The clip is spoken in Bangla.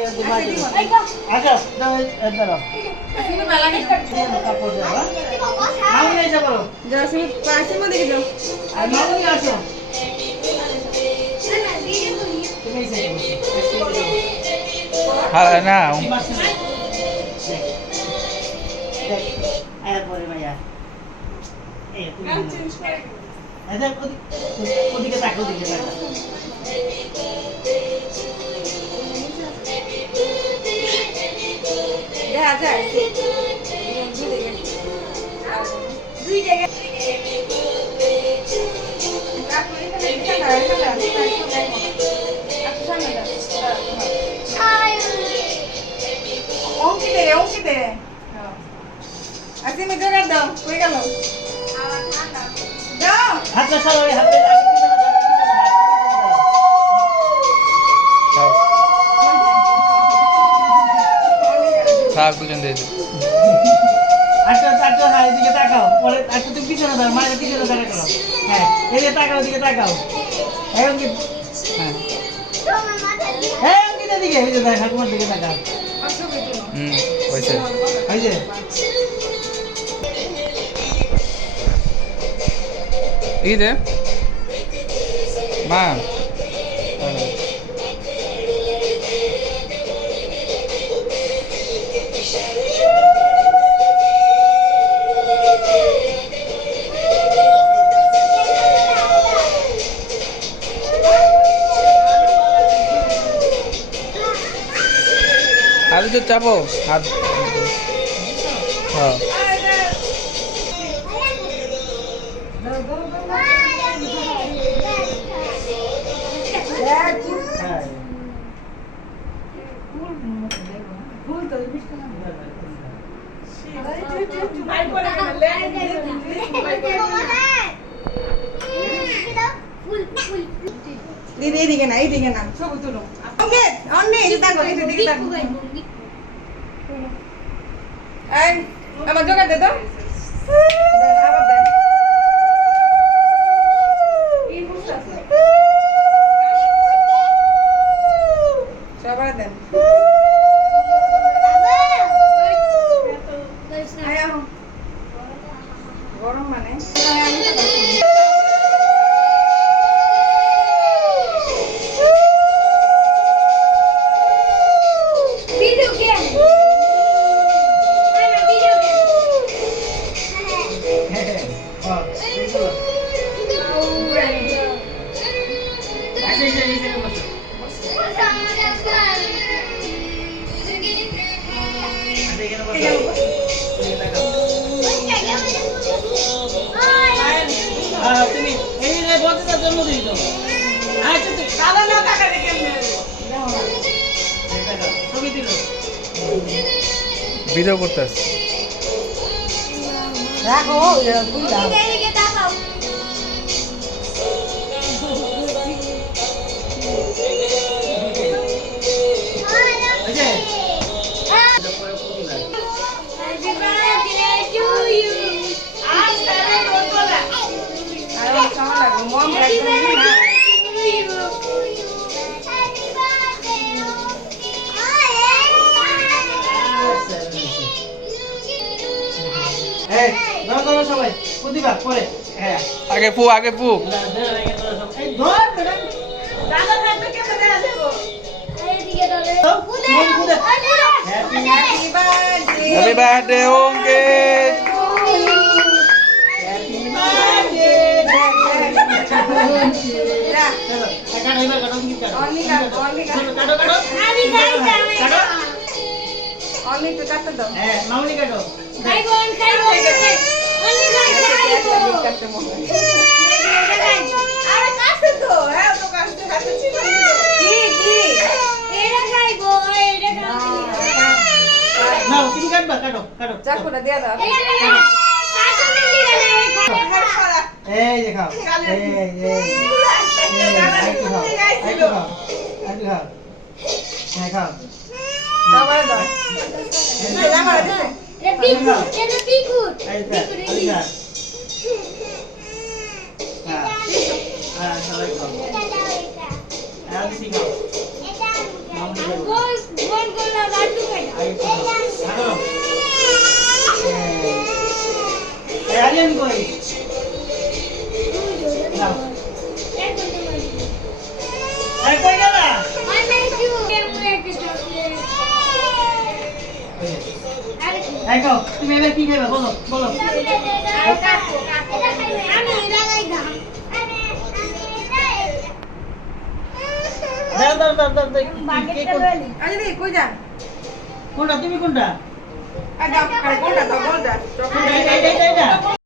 আচ্ছা দাও দাও তুমি ভালো লাগে কাপড় দাও মামু নিয়ে যাও যাও তুমি পাশের মধ্যে যাও আর মামু নিয়ে আসো তুমি এসে হ্যাঁ না আয়া পরে ভাইয়া এই তুমি আচ্ছা ওদিকে তাকাও ওদিকে তাকাও দেখা যায় দুই জায়গায় অঙ্কিতে আজকে মেজর দাও কই গেল দাও হাতটা সরাও হাতটা থাক দুজন দিয়ে আচ্ছা হ্যাঁ এদিকে তাকাও পরে আচ্ছা তুমি পিছনে দাঁড়াও মায়ের পিছনে দাঁড়া করো হ্যাঁ এদিকে তাকাও এদিকে তাকাও হ্যাঁ অঙ্কিত হ্যাঁ হ্যাঁ অঙ্কিত এদিকে এই যে দেখো তোমার দিকে তাকাও হয়েছে এই যে এই যে মা আলু তো চাপো হাত হ্যাঁ দিদি এদিকে না ছবি তুলো ওকে অন্য এদিকে তাকো এদিকে তাকো এই আমার জোগাড় দে তো আবার দেন এই বুঝতে আছে সবার দেন আয়া গরম মানে তুমি এই যে বলতে জন্য দিই তো আচ্ছা তুই কালা না টাকা রেখে কেমনে ছবি দিল ভিডিও করতেছ রাখো ফুল দাও সবাই প্রতিভা পরে হ্যাঁ আগে পু এই ধর দাদা থাকবে কেমন দেয়া দেবো হ্যাপি বার্থডে অঙ্কিত অনেক তো কাটতে দাও হ্যাঁ মামুনি কাটো কাটতে মনে আরে কাটতে তো হ্যাঁ তো কাটতে ছিল কি না তুমি কাটবা কাটো চাকুটা দিয়ে দাও এই যে খাও খাও সবাই দাও আমার দিছে সবাই খাও আরিয়ান কই নাও আরে কই গেলা দেখো তুমি এবার কি খাবে বলো বলো দাও দাও দাও দাও আরে দি কই যান কোনটা তুমি কোনটা আরে দাও আরে কোনটা দাও বল দাও এটা